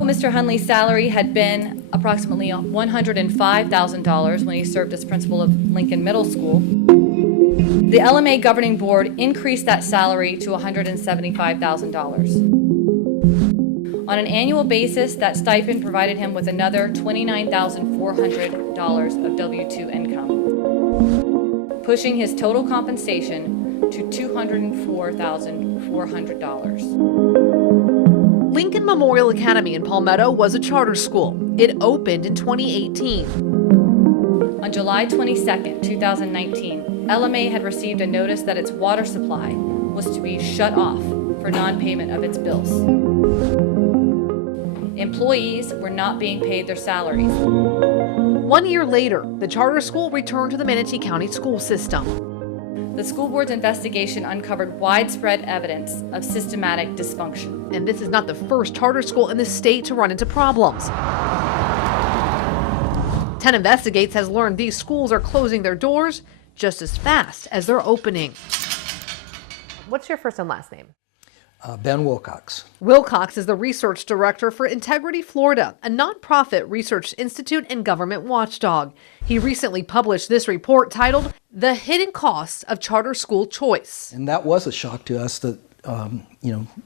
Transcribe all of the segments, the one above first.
Mr. Hunley's salary had been approximately $105,000 when he served as principal of Lincoln Middle School. The LMA governing board increased that salary to $175,000. On an annual basis, that stipend provided him with another $29,400 of W-2 income, pushing his total compensation to $204,400. Lincoln Memorial Academy in Palmetto was a charter school. It opened in 2018. On July 22, 2019, LMA had received a notice that its water supply was to be shut off for non-payment of its bills. Employees were not being paid their salaries. 1 year later, the charter school returned to the Manatee County school system. The school board's investigation uncovered widespread evidence of systematic dysfunction. And this is not the first charter school in the state to run into problems. 10 Investigates has learned these schools are closing their doors just as fast as they're opening. What's your first and last name? Ben Wilcox. Wilcox is the research director for Integrity Florida, a nonprofit research institute and government watchdog. He recently published this report titled The Hidden Costs of Charter School Choice. And that was a shock to us that,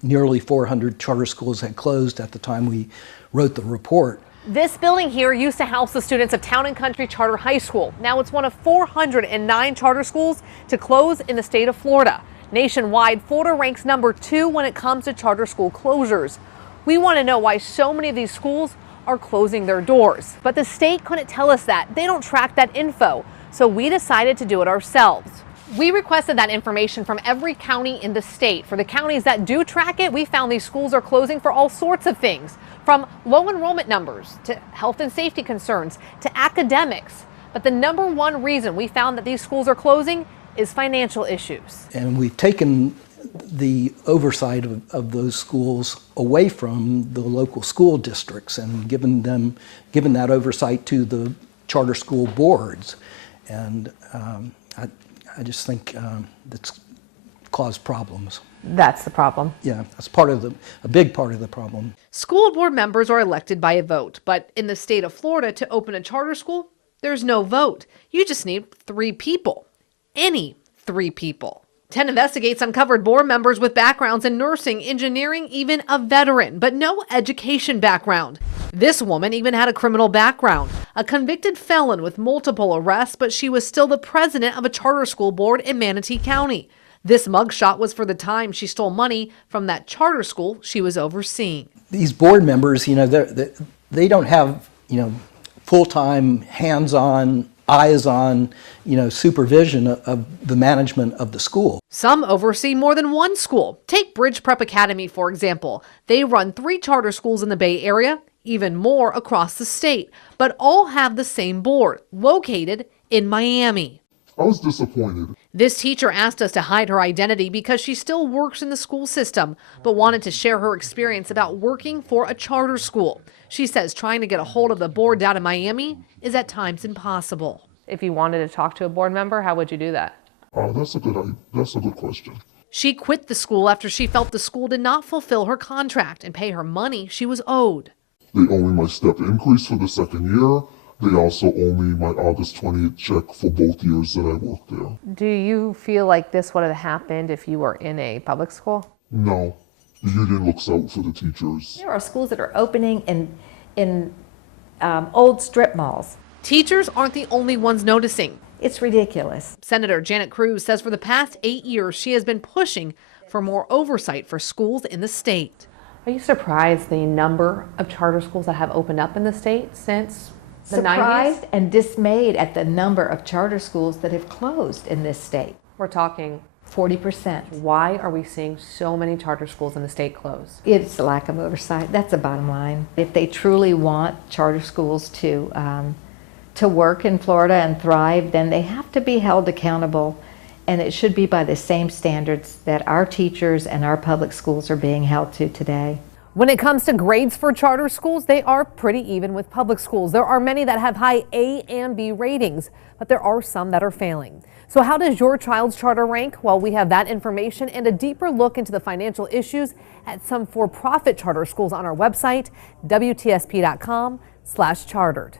nearly 400 charter schools had closed at the time we wrote the report. This building here used to house the students of Town and Country Charter High School. Now it's one of 409 charter schools to close in the state of Florida. Nationwide, Florida ranks number 2 when it comes to charter school closures. We want to know why so many of these schools are closing their doors. But the state couldn't tell us that. They don't track that info. So we decided to do it ourselves. We requested that information from every county in the state. For the counties that do track it, we found these schools are closing for all sorts of things, from low enrollment numbers to health and safety concerns to academics. But the number one reason we found that these schools are closing is financial issues. And we've taken the oversight of those schools away from the local school districts and given that oversight to the charter school boards. And I just think that's caused problems. That's the problem. Yeah, that's a big part of the problem. School board members are elected by a vote, but in the state of Florida, to open a charter school, there's no vote. You just need 3 people. Any 3 people. 10 Investigates uncovered board members with backgrounds in nursing, engineering, even a veteran, but no education background. This woman even had a criminal background, a convicted felon with multiple arrests, but she was still the president of a charter school board in Manatee County. This mugshot was for the time she stole money from that charter school she was overseeing. These board members, they don't have, full-time, hands-on, eyes-on, supervision of the management of the school. Some oversee more than one school. Take Bridge Prep Academy, for example. They run 3 charter schools in the Bay Area, even more across the state, but all have the same board, located in Miami. I was disappointed. This teacher asked us to hide her identity because she still works in the school system, but wanted to share her experience about working for a charter school. She says trying to get a hold of the board down in Miami is at times impossible. If you wanted to talk to a board member, how would you do that? That's a good question. She quit the school after she felt the school did not fulfill her contract and pay her money she was owed. They owe me my step increase for the second year. They also owe me my August 20th check for both years that I worked there. Do you feel like this would have happened if you were in a public school? No. The union looks out for the teachers. There are schools that are opening in old strip malls. Teachers aren't the only ones noticing. It's ridiculous. Senator Janet Cruz says for the past 8 years, she has been pushing for more oversight for schools in the state. Are you surprised the number of charter schools that have opened up in the state since the 90s? Surprised and dismayed at the number of charter schools that have closed in this state. We're talking 40%. Why are we seeing so many charter schools in the state close? It's a lack of oversight. That's the bottom line. If they truly want charter schools to work in Florida and thrive, then they have to be held accountable, and it should be by the same standards that our teachers and our public schools are being held to today. When it comes to grades for charter schools, they are pretty even with public schools. There are many that have high A and B ratings, but there are some that are failing. So how does your child's charter rank? Well, we have that information and a deeper look into the financial issues at some for-profit charter schools on our website, WTSP.com/chartered.